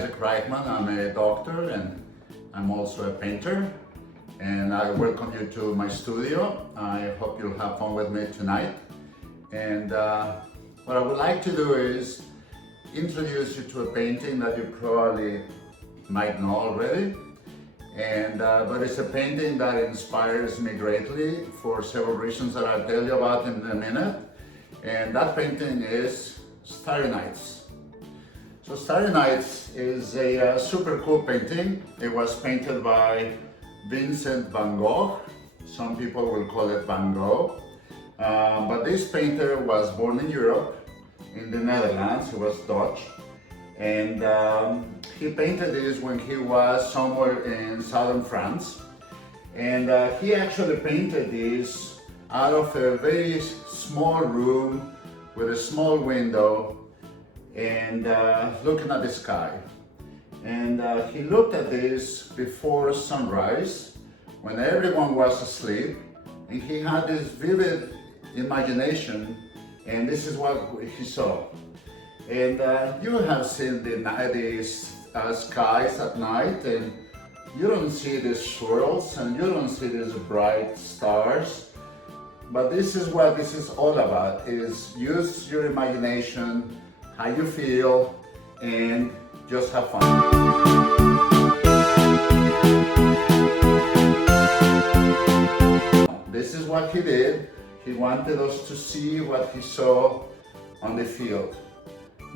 Raijman. I'm a doctor and I'm also a painter. And I welcome you to my studio. I hope you'll have fun with me tonight. And what I would like to do is introduce you to a painting that you probably might know already. But it's a painting that inspires me greatly for several reasons that I'll tell you about in a minute. And that painting is Starry Nights. So Starry Nights is a super cool painting. It was painted by Vincent Van Gogh. Some people will call it Van Gogh. But this painter was born in Europe, in the Netherlands. He was Dutch. And he painted this when he was somewhere in southern France. And he actually painted this out of a very small room with a small window and looking at the sky. And he looked at this before sunrise when everyone was asleep, and he had this vivid imagination, and this is what he saw. And you have seen the skies at night, and you don't see these swirls and you don't see these bright stars. But this is what this is all about, is use your imagination, how you feel, and just have fun. This is what he did. He wanted us to see what he saw on the field.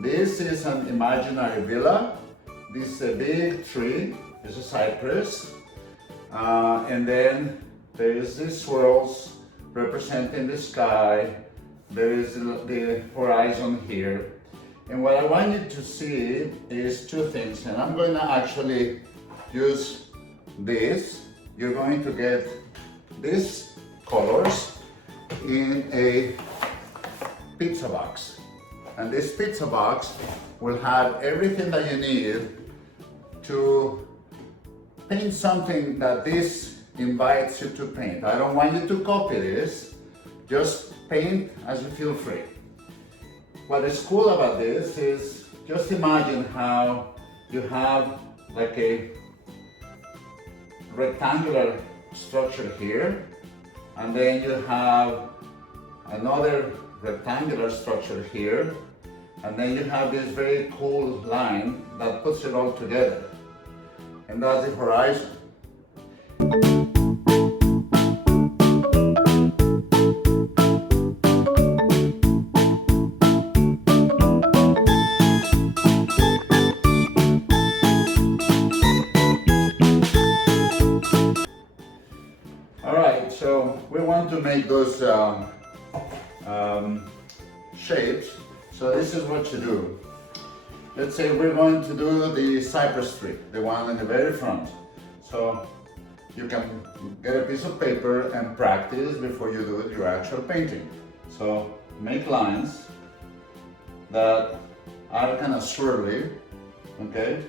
This is an imaginary villa. This is a big tree. It's a cypress. And then there is these swirls representing the sky. There is the horizon here. And what I want you to see is two things. And I'm going to actually use this. You're going to get these colors in a pizza box. And this pizza box will have everything that you need to paint something that this invites you to paint. I don't want you to copy this, just paint as you feel free. What is cool about this is just imagine how you have like a rectangular structure here, and then you have another rectangular structure here, and then you have this very cool line that puts it all together, and that's the horizon. Alright, so we want to make those shapes. So this is what you do. Let's say we're going to do the cypress tree, the one in the very front. So you can get a piece of paper and practice before you do your actual painting. So make lines that are kind of swirly, okay,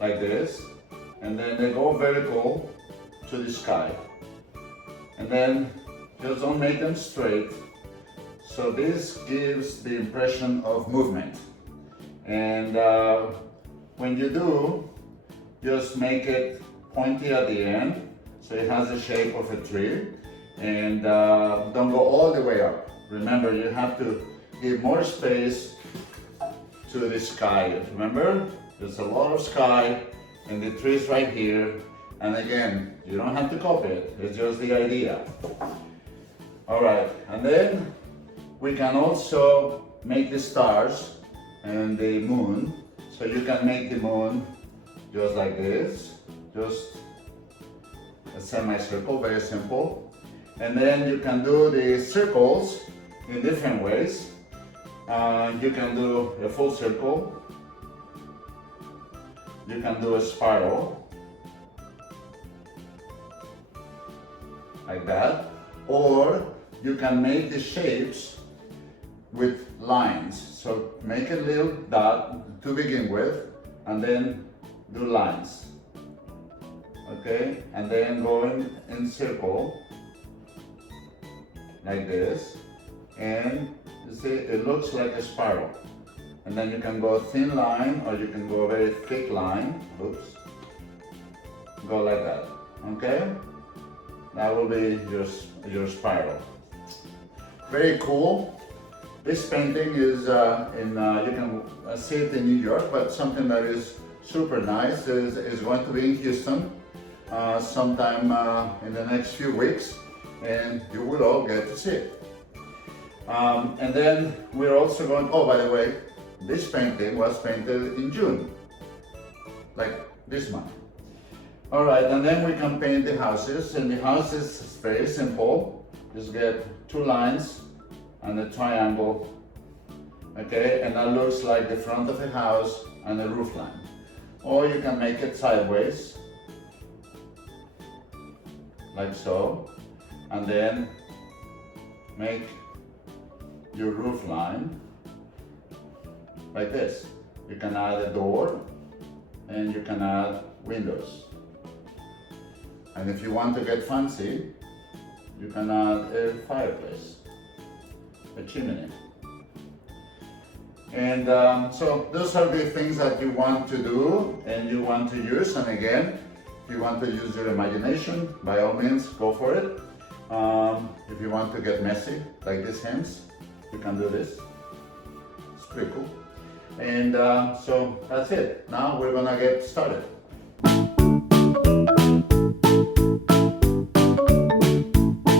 like this, and then they go vertical to the sky. And then just don't make them straight. So this gives the impression of movement. And when you do, just make it pointy at the end, so it has the shape of a tree. And don't go all the way up. Remember, you have to give more space to the sky. Remember, there's a lot of sky and the tree is right here. And again, you don't have to copy it, it's just the idea. All right, and then we can also make the stars and the moon. So you can make the moon just like this, just a semicircle, very simple. And then you can do the circles in different ways. You can do a full circle. You can do a spiral, like that. Or you can make the shapes with lines. So make a little dot to begin with, and then do lines. Okay, and then go in circle, like this. And you see, it looks like a spiral. And then you can go thin line or you can go very thick line. Oops. Go like that, okay? That will be your spiral. Very cool. This painting is you can see it in New York, but something that is super nice is going to be in Houston sometime in the next few weeks, and you will all get to see it. And then we're also going, oh, by the way, this painting was painted in June, like this month. All right, and then we can paint the houses, and the house is very simple. Just get two lines and a triangle, okay? And that looks like the front of the house and the roof line. Or you can make it sideways, like so, and then make your roof line like this. You can add a door and you can add windows. And if you want to get fancy, you can add a fireplace, a chimney. And so those are the things that you want to do and you want to use. And again, if you want to use your imagination, by all means, go for it. If you want to get messy, like these hands, you can do this. It's pretty cool. And so that's it. Now we're gonna get started.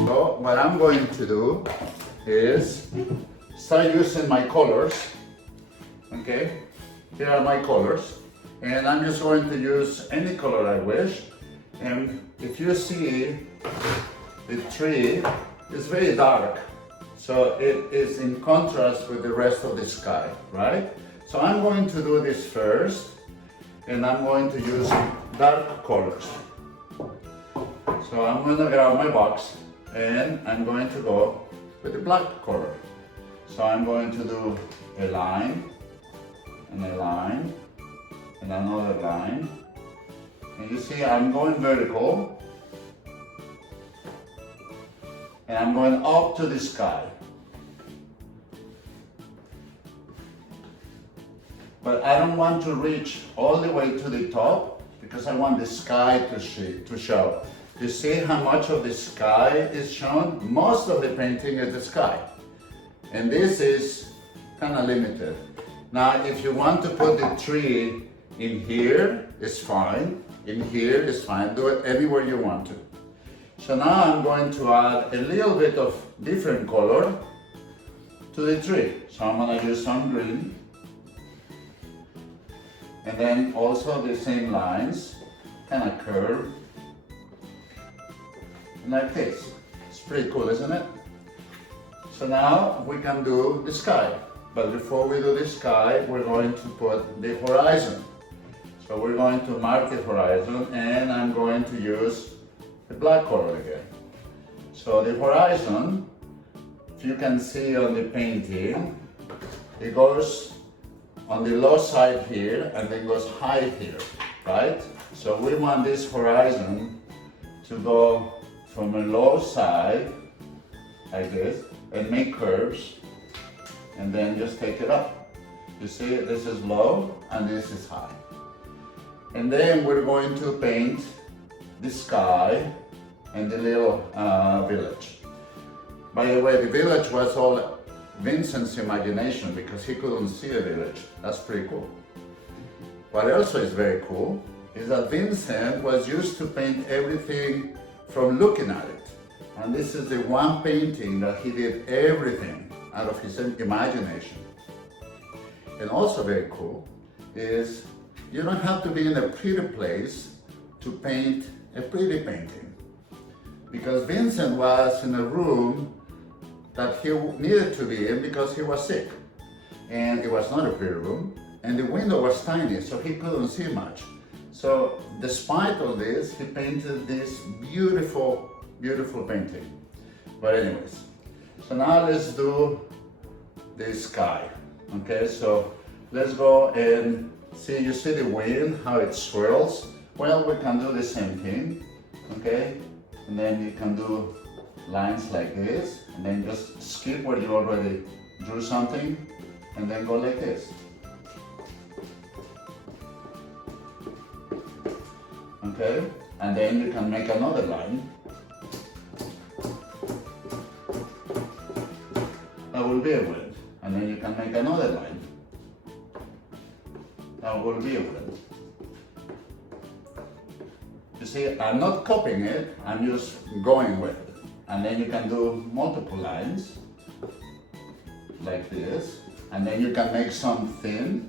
So what I'm going to do is start using my colors. Okay, here are my colors, and I'm just going to use any color I wish. And if you see, the tree is very dark, so it is in contrast with the rest of the sky, right? So I'm going to do this first, and I'm going to use dark colors. So I'm going to grab my box, and I'm going to go with the black color. So I'm going to do a line, and a line, and another line. And you see I'm going vertical, and I'm going up to the sky. But I don't want to reach all the way to the top because I want the sky to show. You see how much of the sky is shown? Most of the painting is the sky. And this is kind of limited. Now, if you want to put the tree in here, it's fine. In here, it's fine. Do it anywhere you want to. So now I'm going to add a little bit of different color to the tree. So I'm going to use some green. And then also the same lines, kind of curve. Like this. It's pretty cool, isn't it? So now we can do the sky. But before we do the sky, we're going to put the horizon. So we're going to mark the horizon, and I'm going to use the black color again. So the horizon, if you can see on the painting, it goes on the low side here and then goes high here, right? So we want this horizon to go from a low side, like this, and make curves. And then just take it up. You see, this is low and this is high. And then we're going to paint the sky and the little village. By the way, the village was all Vincent's imagination because he couldn't see a village. That's pretty cool. What also is very cool is that Vincent was used to paint everything from looking at it. And this is the one painting that he did everything out of his imagination. And also very cool is you don't have to be in a pretty place to paint a pretty painting. Because Vincent was in a room that he needed to be in because he was sick. And it was not a pretty room, and the window was tiny, so he couldn't see much. So despite all this, he painted this beautiful, beautiful painting. But anyways, so now let's do the sky. Okay, so let's go and see, you see the wind, how it swirls? Well, we can do the same thing, okay? And then you can do lines like this, and then just skip where you already drew something, and then go like this. okay? And then you can make another line. That will be a width. And then you can make another line. That will be a width. You see, I'm not copying it, I'm just going with it. And then you can do multiple lines, like this. And then you can make some thin,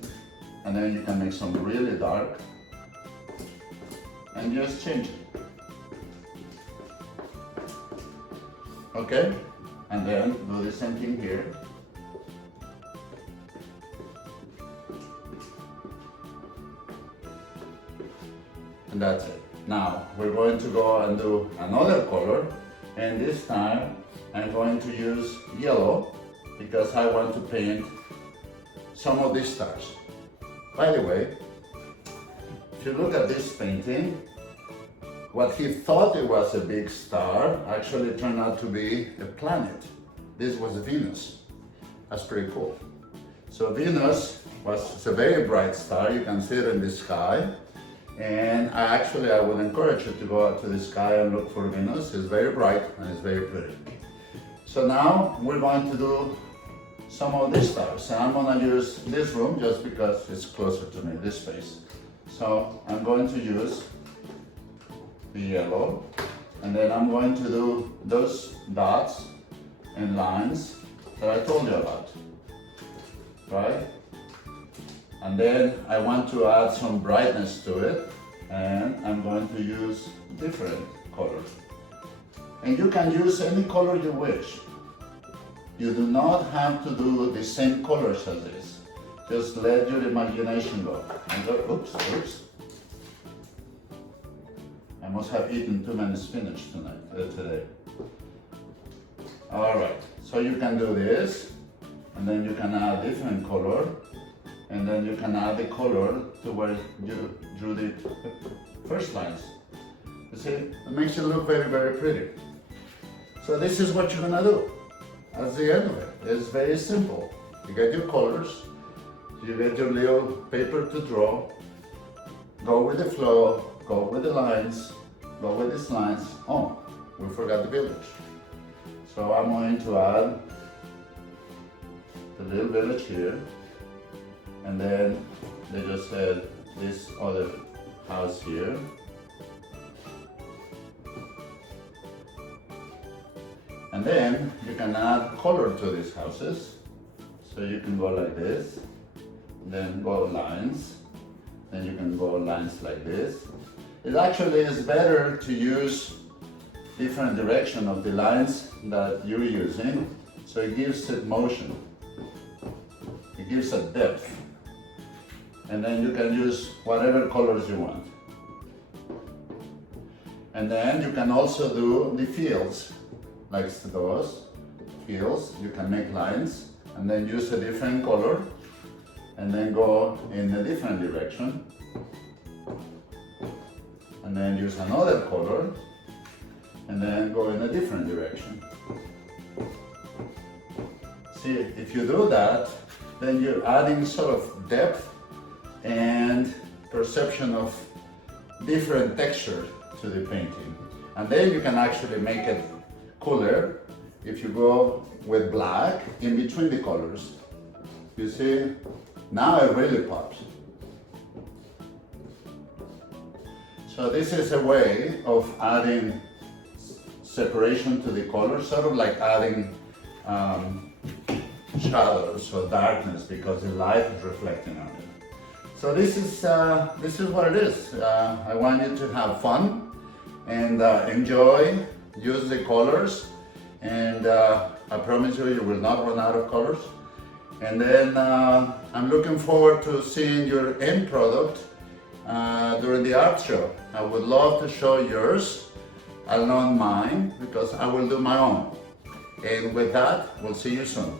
and then you can make some really dark, and just change it. Okay? And then do the same thing here. And that's it. Now we're going to go and do another color, and this time I'm going to use yellow because I want to paint some of these stars. By the way, if you look at this painting, what he thought it was a big star actually turned out to be a planet. This was Venus. That's pretty cool. So Venus was a very bright star. You can see it in the sky. And I would encourage you to go out to the sky and look for Venus. It's very bright and it's very pretty. So now we're going to do some of these stars. And I'm going to use this room just because it's closer to me, this space. So I'm going to use the yellow, and then I'm going to do those dots and lines that I told you about, right? And then I want to add some brightness to it, and I'm going to use different colors. And you can use any color you wish. You do not have to do the same colors as this. Just let your imagination go. And go, oops. I must have eaten too many spinach today. All right, so you can do this, and then you can add different color. And then you can add the color to where you drew the first lines. You see, it makes it look very, very pretty. So this is what you're gonna do. That's the end of it. It's very simple. You get your colors, you get your little paper to draw, go with the flow, go with the lines, go with these lines. Oh, we forgot the village. So I'm going to add the little village here. And then they just said this other house here. And then you can add color to these houses. So you can go like this, then go lines, then you can go lines like this. It actually is better to use different direction of the lines that you're using, so it gives it motion. It gives it depth. And then you can use whatever colors you want. And then you can also do the fields, like those fields. You can make lines and then use a different color and then go in a different direction. And then use another color and then go in a different direction. See, if you do that, then you're adding sort of depth and perception of different texture to the painting. And then you can actually make it cooler if you go with black in between the colors. You see, now it really pops. So this is a way of adding separation to the color, sort of like adding shadows or darkness because the light is reflecting on it. So this is what it is. I want you to have fun and enjoy, use the colors, and I promise you, you will not run out of colors. And then I'm looking forward to seeing your end product during the art show. I would love to show yours. I'll not mine because I will do my own. And with that, we'll see you soon.